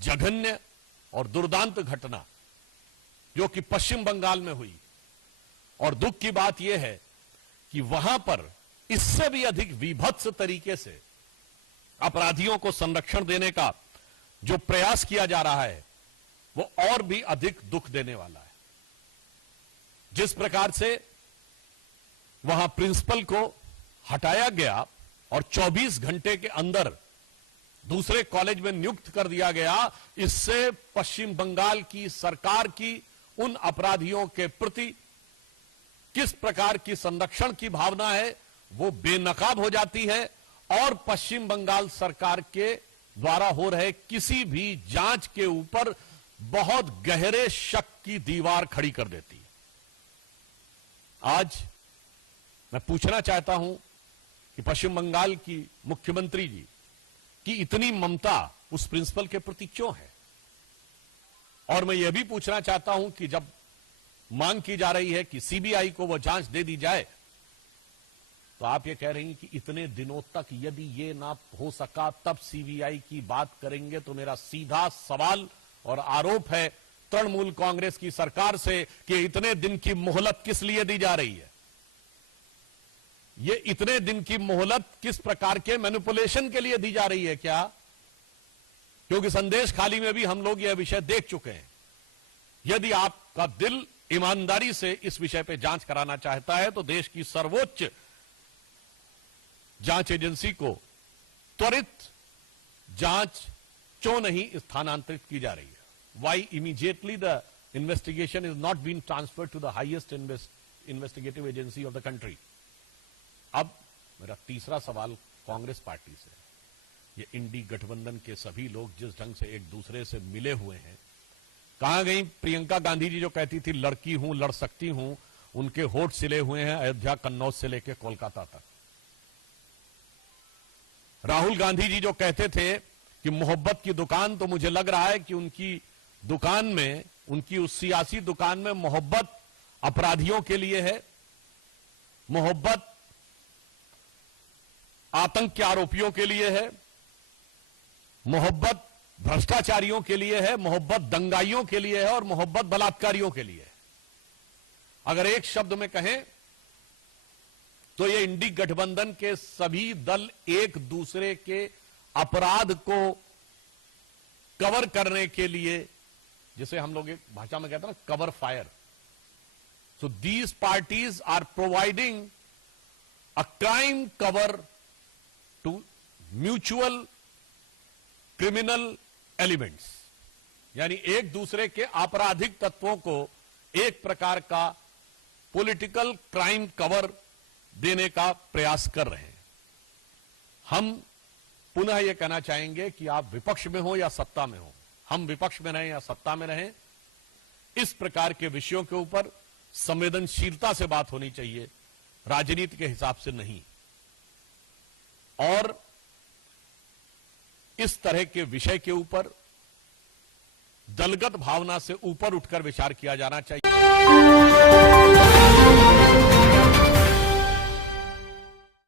जघन्य और दुर्दांत घटना जो कि पश्चिम बंगाल में हुई, और दुख की बात यह है कि वहां पर इससे भी अधिक विभत्स तरीके से अपराधियों को संरक्षण देने का जो प्रयास किया जा रहा है वो और भी अधिक दुख देने वाला है। जिस प्रकार से वहां प्रिंसिपल को हटाया गया और 24 घंटे के अंदर दूसरे कॉलेज में नियुक्त कर दिया गया, इससे पश्चिम बंगाल की सरकार की उन अपराधियों के प्रति किस प्रकार की संरक्षण की भावना है वो बेनकाब हो जाती है, और पश्चिम बंगाल सरकार के द्वारा हो रहे किसी भी जांच के ऊपर बहुत गहरे शक की दीवार खड़ी कर देती है। आज मैं पूछना चाहता हूं कि पश्चिम बंगाल की मुख्यमंत्री जी की इतनी ममता उस प्रिंसिपल के प्रति क्यों है, और मैं यह भी पूछना चाहता हूं कि जब मांग की जा रही है कि सीबीआई को वो जांच दे दी जाए, तो आप ये कह रही हैं कि इतने दिनों तक यदि ये ना हो सका तब सीबीआई की बात करेंगे। तो मेरा सीधा सवाल और आरोप है तृणमूल कांग्रेस की सरकार से कि इतने दिन की मोहलत किस लिए दी जा रही है। ये इतने दिन की मोहलत किस प्रकार के मैनिपुलेशन के लिए दी जा रही है क्या? क्योंकि संदेश खाली में भी हम लोग यह विषय देख चुके हैं। यदि आपका दिल ईमानदारी से इस विषय पे जांच कराना चाहता है तो देश की सर्वोच्च जांच एजेंसी को त्वरित जांच क्यों नहीं स्थानांतरित की जा रही है? Why immediately the investigation is not been transferred to the highest investigative agency of the country? अब मेरा तीसरा सवाल कांग्रेस पार्टी से है। ये इंडी गठबंधन के सभी लोग जिस ढंग से एक दूसरे से मिले हुए हैं, कहां गई प्रियंका गांधी जी जो कहती थी लड़की हूं लड़ सकती हूं? उनके होठ सिले हुए हैं अयोध्या कन्नौज से लेकर कोलकाता तक। राहुल गांधी जी जो कहते थे कि मोहब्बत की दुकान, तो मुझे लग रहा है कि उनकी दुकान में, उनकी उस सियासी दुकान में मोहब्बत अपराधियों के लिए है, मोहब्बत आतंक के आरोपियों के लिए है, मोहब्बत भ्रष्टाचारियों के लिए है, मोहब्बत दंगाइयों के लिए है और मोहब्बत बलात्कारियों के लिए है। अगर एक शब्द में कहें तो ये इंडी गठबंधन के सभी दल एक दूसरे के अपराध को कवर करने के लिए, जिसे हम लोग एक भाषा में कहते हैं ना, cover fire. So these parties are providing a crime cover to mutual criminal elements, यानी एक दूसरे के आपराधिक तत्वों को एक प्रकार का पॉलिटिकल क्राइम कवर देने का प्रयास कर रहे हैं। हम पुनः यह कहना चाहेंगे कि आप विपक्ष में हो या सत्ता में हो, हम विपक्ष में रहें या सत्ता में रहें, इस प्रकार के विषयों के ऊपर संवेदनशीलता से बात होनी चाहिए, राजनीति के हिसाब से नहीं। और इस तरह के विषय के ऊपर दलगत भावना से ऊपर उठकर विचार किया जाना चाहिए।